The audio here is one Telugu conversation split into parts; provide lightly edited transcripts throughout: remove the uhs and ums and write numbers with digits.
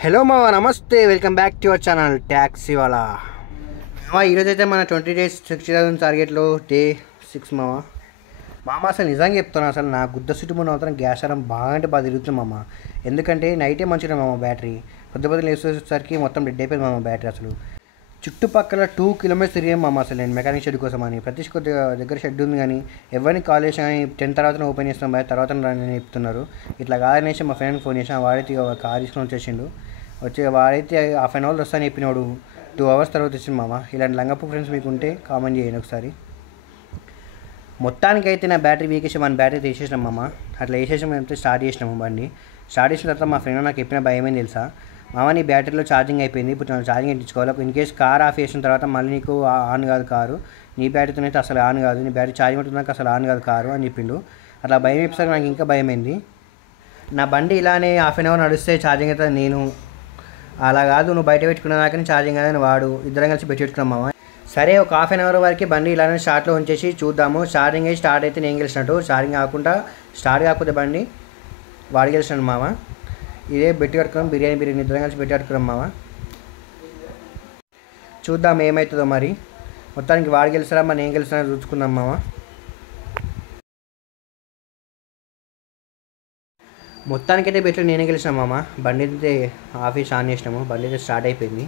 హలో మామ, నమస్తే. Welcome back to our channel taxi వాళ్ళ మామ. ఈరోజైతే మన 20 days 60,000 టార్గెట్లో డే 6 మామ. మామ అసలు నిజంగా చెప్తాను, అసలు నా గుద్ద చుట్టూ మొన్న అవుతాను గ్యాస్ అరం బాగా అంటే బాగా తిరుగుతుంది మామ. ఎందుకంటే నైటే మంచిగా మామ బ్యాటరీ, పొద్దుపొద్దున లేచేసరికి మొత్తం డెడ్ అయిపోయింది మామ బ్యాటరీ. అసలు చుట్టుపక్కల 2 kilometers తిరిగాం మామ. అసలు నేను మెకానిక్ షెడ్ కోసం అని ప్రతి దగ్గర షెడ్ ఉంది, కానీ ఎవరిని కాల్ చేసినా కానీ 10 తర్వాత ఓపెన్ చేస్తాం బాయ్, తర్వాత నేను చెప్తున్నారు. ఇట్లా కాదనేసి మా ఫ్రెండ్కి ఫోన్ చేసిన, వాడైతే కార్ తీసుకొని వచ్చేసిండు. వాడైతే హాఫ్ అన్ అవర్ వస్తాను చెప్పినాడు, 2 hours తర్వాత వచ్చింది మామ. ఇలాంటి లంగప్పు ఫ్రెండ్స్ మీకు ఉంటే కామెంట్ చేయండి ఒకసారి. మొత్తానికైతే నా బ్యాటరీ వీకేసి 1 బ్యాటరీ తీసేసినాం మామ. అట్లా వేసేసి మేము స్టార్ట్ చేసినాము బండి. స్టార్ట్ చేసిన తర్వాత మా ఫ్రెండ్ నాకు చెప్పిన భయం ఏం తెలుసా, మామ నీ బ్యాటరీలో ఛార్జింగ్ అయిపోయింది, ఇప్పుడు నేను ఛార్జింగ్ ఎట్టించుకోవాలి, ఇన్ కేసు కార్ ఆఫ్ చేసిన తర్వాత మళ్ళీ నీకు ఆన్ కాదు కారు, నీ బ్యాటరీతో అయితే అసలు ఆన్ కాదు, నీ బ్యాటరీ ఛార్జింగ్ ఉంటున్నాక అసలు ఆన్ కాదు కారు అని చెప్పిండు. అట్లా భయం చెప్పేసరికి నాకు ఇంకా భయమైంది. నా బండి ఇలానే హాఫ్ అన్ అవర్ నడిస్తే ఛార్జింగ్ అవుతుంది, నేను అలా కాదు నువ్వు బయట పెట్టుకున్న దాకా ఛార్జింగ్ అదని వాడు ఇద్దరం కలిసి పెట్టుకున్నాం మామ. సరే ఒక హాఫ్ అన్ అవర్ వరకు బండి ఇలానే స్టార్ట్లో ఉంచేసి చూద్దాము, ఛార్జింగ్ అయ్యి స్టార్ట్ అయితే నేను గెలిచినట్టు, ఛార్జింగ్ కాకుండా స్టార్ట్ కాకపోతే బండి వాడు గెలిచినాడు మామ. ఇదే బెట్టి కట్టుకున్నాం, బిర్యానీ ఇద్దరం కలిసి బెట్టి కట్టుకున్నాం మామ. చూద్దాం ఏమవుతుందో మరి. మొత్తానికి వాడు గెలిచారా మరి నేను గెలిచినా చూసుకుందాం మామ. మొత్తానికైతే బెట్లు నేనే గెలిచిన మామ. బండి అయితే ఆఫీస్ ఆన్ చేసినాము, బండి అయితే స్టార్ట్ అయిపోయింది.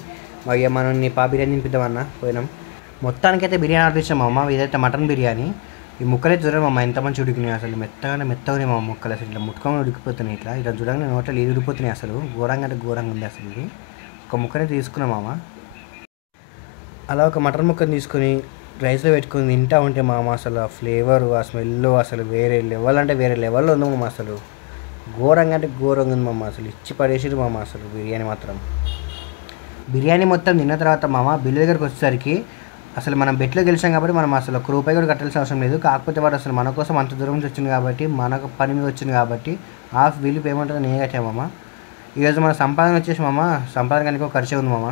మరి మనం నీ బిర్యానీ తినిపిద్దామన్నా పోయినాం. మొత్తానికైతే బిర్యానీ ఆర్డర్ ఇచ్చాం మామ. ఇదైతే మటన్ బిర్యానీ. ఈ ముక్కలైతే చూడండి మామ ఎంత మంచి ఉడికినాయి, అసలు మెత్తగానే మా ముక్కలు అసలు ఇట్లా ముట్టుకొని ఉడికిపోతున్నాయి. ఇట్లా చూడండి నోట్లో నీళ్ళు ఉడికిపోతున్నాయి, అసలు ఘోరంగా అంటే ఘోరంగా ఉంది అసలు. ఇది ఒక ముక్కనే తీసుకున్నాం మామ. అలా ఒక మటన్ ముక్కని తీసుకొని రైస్లో పెట్టుకొని తింటా ఉంటే మామ అసలు ఆ ఫ్లేవరు, ఆ స్మెల్ అసలు వేరే లెవెల్ అంటే వేరే లెవెల్లో ఉంది మామ. అసలు ఘోరంగా అంటే ఘోరంగా ఉంది మామ. అసలు ఇచ్చి పడేసిరు మామ అసలు బిర్యానీ మాత్రం. బిర్యానీ మొత్తం తిన్న తర్వాత మామ బిల్లు దగ్గరికి వచ్చేసరికి అసలు మనం బెట్లో గెలిచాం కాబట్టి మనం అసలు ₹1 కూడా కట్టాల్సిన అవసరం లేదు. కాకపోతే వాడు అసలు మన కోసం అంత దూరం నుంచి వచ్చింది కాబట్టి, మనకు పని మీద వచ్చింది కాబట్టి హాఫ్ బిల్లు పేమెంట్ నేనే కట్టామమ్మ. ఈరోజు మన సంపాదన వచ్చేసి మామ, సంపాదన కనుక ఖర్చే ఉంది మామ.